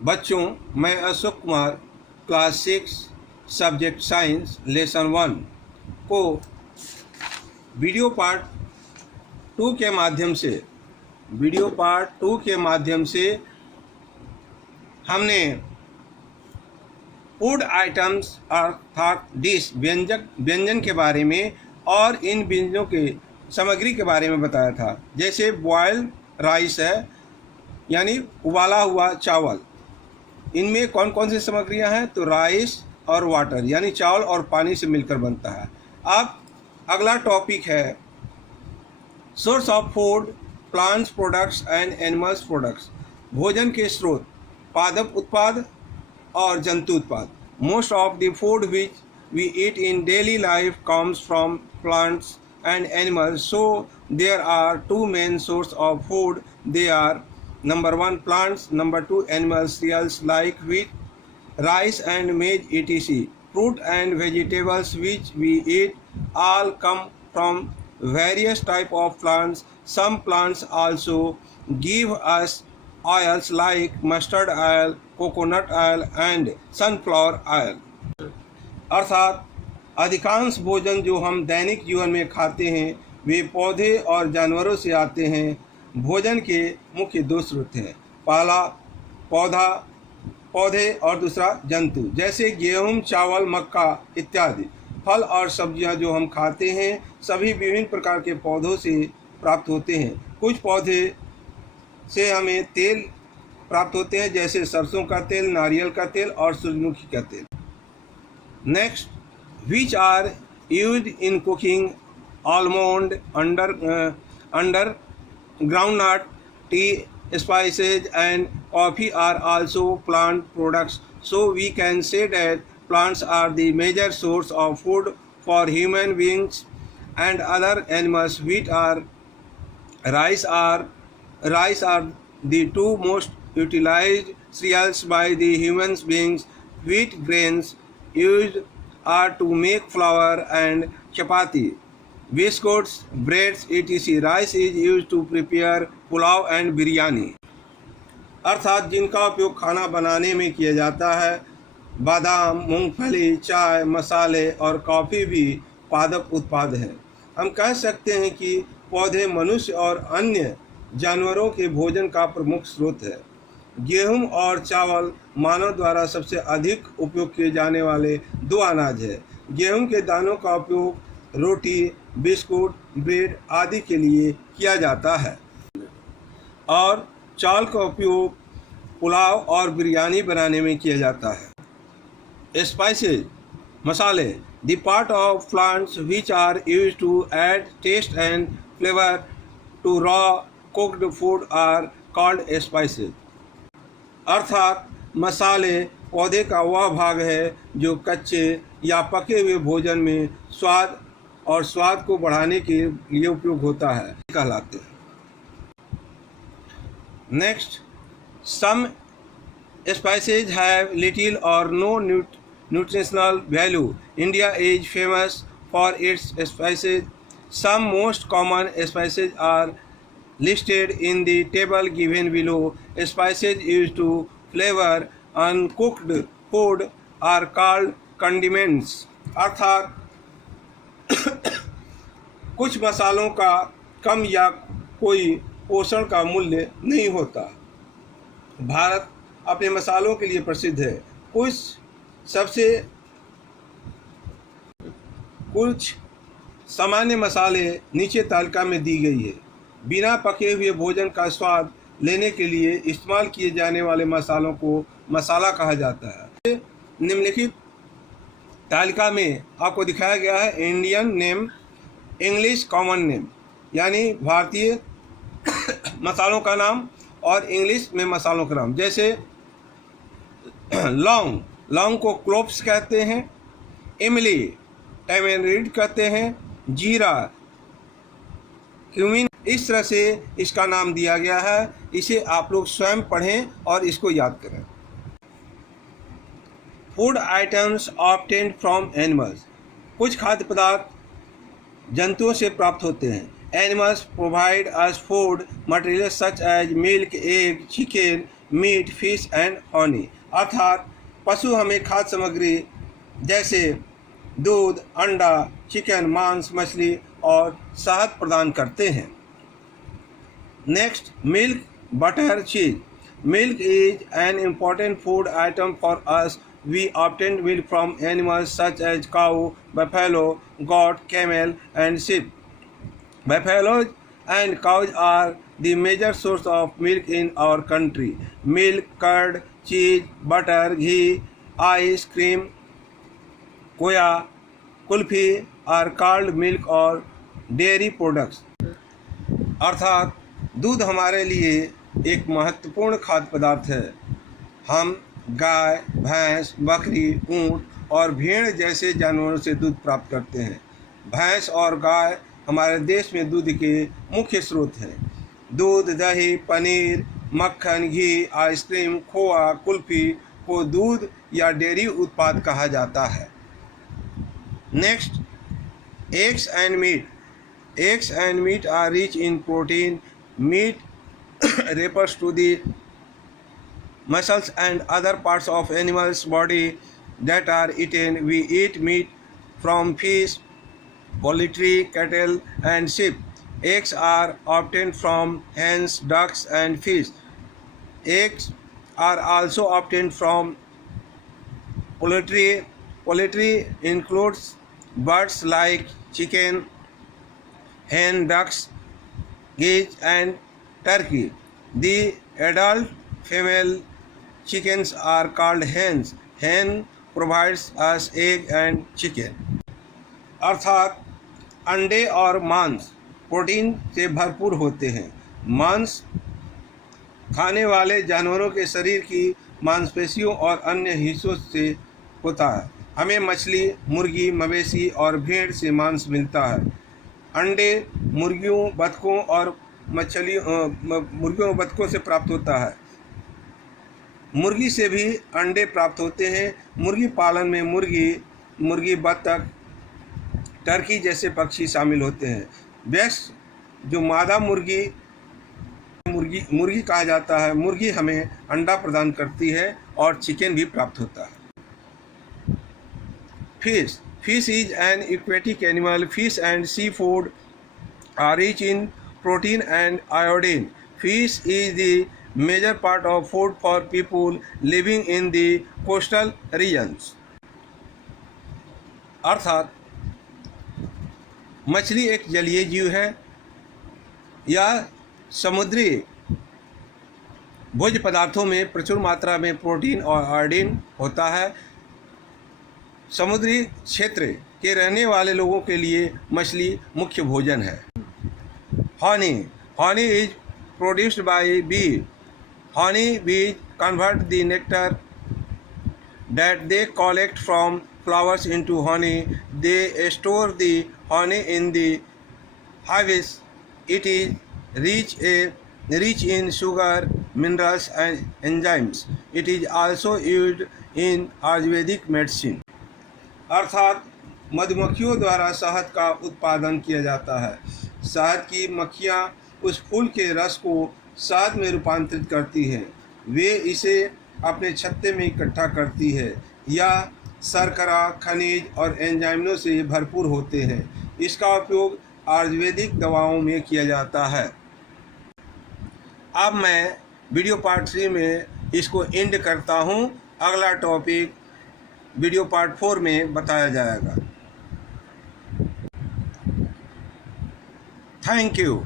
बच्चों, मैं Ashok Kumar class 6 subject science lesson 1 को वीडियो पार्ट 2 के माध्यम से हमने फूड आइटम्स अर्थात डिश व्यंजन के बारे में और इन व्यंजनों के सामग्री के बारे में बताया था। जैसे बॉयल राइस है यानी उबाला हुआ चावल, इनमें कौन कौन सी सामग्रियां हैं? तो राइस और वाटर यानी चावल और पानी से मिलकर बनता है। अब अगला टॉपिक है source of food, plants products and animals products. भोजन के स्रोत, पादप उत्पाद और जंतु उत्पाद। Most of the food which we eat in daily life comes from plants and animals, so there are two main source of food. They are number 1 plants, number 2 animal cereals like wheat, rice and maize etc. Fruit and vegetables which we eat all come from various type of plants. Some plants also give us oils like mustard oil, coconut oil and sunflower oil. अर्थात अधिकांश भोजन जो हम दैनिक जीवन में खाते हैं वे पौधे और जानवरों से आते हैं। भोजन के मुख्य दो स्रोत हैं, पहला पौधे और दूसरा जंतु, जैसे गेहूं, चावल, मक्का इत्यादि। फल और सब्जियां जो हम खाते हैं सभी विभिन्न प्रकार के पौधों से प्राप्त होते हैं। कुछ पौधे से हमें तेल प्राप्त होते हैं, जैसे सरसों का तेल, नारियल का तेल और सूरजमुखी का तेल। Next, which are used in cooking. Almond, under groundnut, tea, spices and coffee are also plant products. So we can say that plants are the major source of food for human beings and other animals. Rice are the two most utilized cereals by the human beings. Wheat grains used are to make flour and chapati, biscuits, breads etc. Rice is used to prepare pulao and biryani. अर्थात जिनका उपयोग खाना बनाने में किया जाता है। बादाम, मूंगफली, चाय, मसाले और कॉफ़ी भी पादप उत्पाद हैं। हम कह सकते हैं कि पौधे मनुष्य और अन्य जानवरों के भोजन का प्रमुख स्रोत है। गेहूं और चावल मानव द्वारा सबसे अधिक उपयोग किए जाने वाले दो अनाज है। गेहूं के दानों का उपयोग रोटी, बिस्कुट, ब्रेड आदि के लिए किया जाता है और चावल का उपयोग पुलाव और बिरयानी बनाने में किया जाता है। स्पाइसेस, मसाले, the part of plants which are used to add taste and flavour to raw cooked food are called spices. अर्थात मसाले पौधे का वह भाग है जो कच्चे या पके हुए भोजन में स्वाद को बढ़ाने के लिए उपयोग होता है कहलाते हैं। Next, some spices have little or no nutritional value. India is famous for its spices. Some most common spices are listed in the table given below. Spices used to flavor uncooked food are called condiments. अर्थात कुछ मसालों का कम या कोई पोषण का मूल्य नहीं होता। भारत अपने मसालों के लिए प्रसिद्ध है। कुछ सामान्य मसाले नीचे तालिका में दी गई है। बिना पके हुए भोजन का स्वाद लेने के लिए इस्तेमाल किए जाने वाले मसालों को मसाला कहा जाता है। निम्नलिखित तालिका में आपको दिखाया गया है Indian name, English common name, यानी भारतीय मसालों का नाम और इंग्लिश में मसालों का नाम। जैसे लौंग को क्लोव्स कहते हैं, इमली टर्मेरिक कहते हैं, जीरा क्यूमिन, इस तरह से इसका नाम दिया गया है। इसे आप लोग स्वयं पढ़ें और इसको याद करें। Food items obtained from animals, कुछ खाद्य पदार्थ जंतुओं से प्राप्त होते हैं। Animals provide us food material such as milk, egg, chicken, meat, fish and honey, अर्थात पशु हमें खाद्य सामग्री जैसे दूध, अंडा, चिकन, मांस, मछली और शहद प्रदान करते हैं। नेक्स्ट, मिल्क, बटर, चीज। Milk is an important food item for us. We obtain milk from animals such as cow, buffalo, goat, camel, and sheep. Buffaloes and cows are the major source of milk in our country. Milk, curd, cheese, butter, ghee, ice cream, खोया, kulfi are called milk or dairy products. अर्थात दूध हमारे लिए एक महत्वपूर्ण खाद्य पदार्थ है। हम गाय, भैंस, बकरी, ऊंट और भेड़ जैसे जानवरों से दूध प्राप्त करते हैं। भैंस और गाय हमारे देश में दूध के मुख्य स्रोत हैं। दूध, दही, पनीर, मक्खन, घी, आइसक्रीम, खोआ, कुल्फी को दूध या डेयरी उत्पाद कहा जाता है। Next, eggs and meat. Eggs and meat are rich in protein. Meat refers to the muscles and other parts of animal's body that are eaten. We eat meat from fish, poultry, cattle, and sheep. Eggs are obtained from hens, ducks, and fish. Eggs are also obtained from poultry. Poultry includes birds like chicken, hen, ducks, geese, and turkey. The adult female chickens are called hens. Hen provides us egg and chicken. अर्थात अंडे और मांस protein से भरपूर होते हैं। मांस खाने वाले जानवरों के शरीर की मांसपेशियों और अन्य हिस्सों से होता है। हमें मछली, मुर्गी, मवेशी और भेड़ से मांस मिलता है। अंडे मुर्गियों, बतखों और मुर्गियों बतखों से प्राप्त होता है। मुर्गी से भी अंडे प्राप्त होते हैं। मुर्गी पालन में मुर्गी, बतख, टर्की जैसे पक्षी शामिल होते हैं। वैक्स जो मादा मुर्गी कहा जाता है, मुर्गी हमें अंडा प्रदान करती है और चिकन भी प्राप्त होता है। Fish is an aquatic animal. Fish and seafood are rich in protein and iodine. Fish is the major part of food for people living in the coastal regions. अर्थात मछली एक जलीय जीव है। यह समुद्री भोज्य पदार्थों में प्रचुर मात्रा में प्रोटीन और आयोडीन होता है। समुद्री क्षेत्र के रहने वाले लोगों के लिए मछली मुख्य भोजन है। Honey is produced by bee. Honey bees convert the nectar that they collect from flowers into honey. They store the honey in the hives. It is rich in sugar, minerals, and enzymes. It is also used in Ayurvedic medicine. अर्थात मधुमक्खियों द्वारा शहद का उत्पादन किया जाता है। शहद की मक्खियाँ उस फूल के रस को शहद में रूपांतरित करती हैं। वे इसे अपने छत्ते में इकट्ठा करती है। यह शर्करा, खनिज और एंजाइमों से भरपूर होते हैं। इसका उपयोग आयुर्वेदिक दवाओं में किया जाता है। अब मैं वीडियो पार्ट 3 में इसको एंड करता हूँ। अगला टॉपिक वीडियो पार्ट 4 में बताया जाएगा। Thank you.